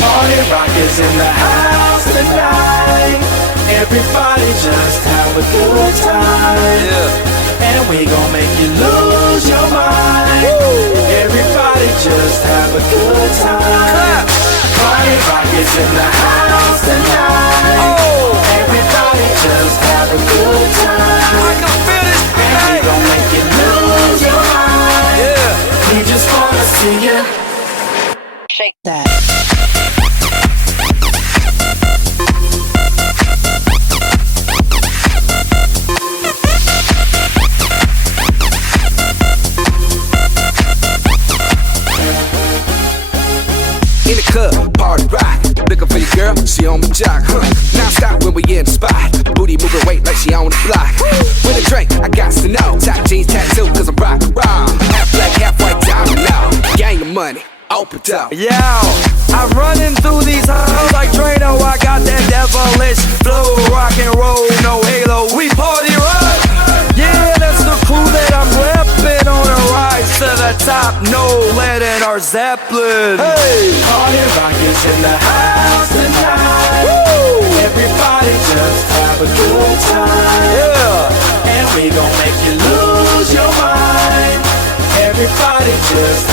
Party rock is in the house tonight. Everybody just have a good time. Yeah. And we gon' make you lose your mind. Woo. Everybody just have a good time. Party rock is in the house tonight. Oh. Everybody just have a good time. I can feel it. And we gon' make you lose your mind. Yeah. We just wanna see you shake that. In the club, party rock. Looking for your girl, she on my jock, huh? Now stop when we in the spot. Booty moving weight like she on the block. With a drink, I got to know. Top jeans tattoo, cause I'm rock raw. Half black, half white, diamond now. Gang of money, open up. Yeah, I'm running through these halls like Drano. I got that devilish flow, rock and roll, no halo. We party rock. Yeah, that's the crew that I'm reppin' on a rise to the top. No lead in our Zeppelin. Hey, party rock is in the house tonight. Woo! Everybody just have a good time. Yeah, and we gon' make you lose your mind. Everybody just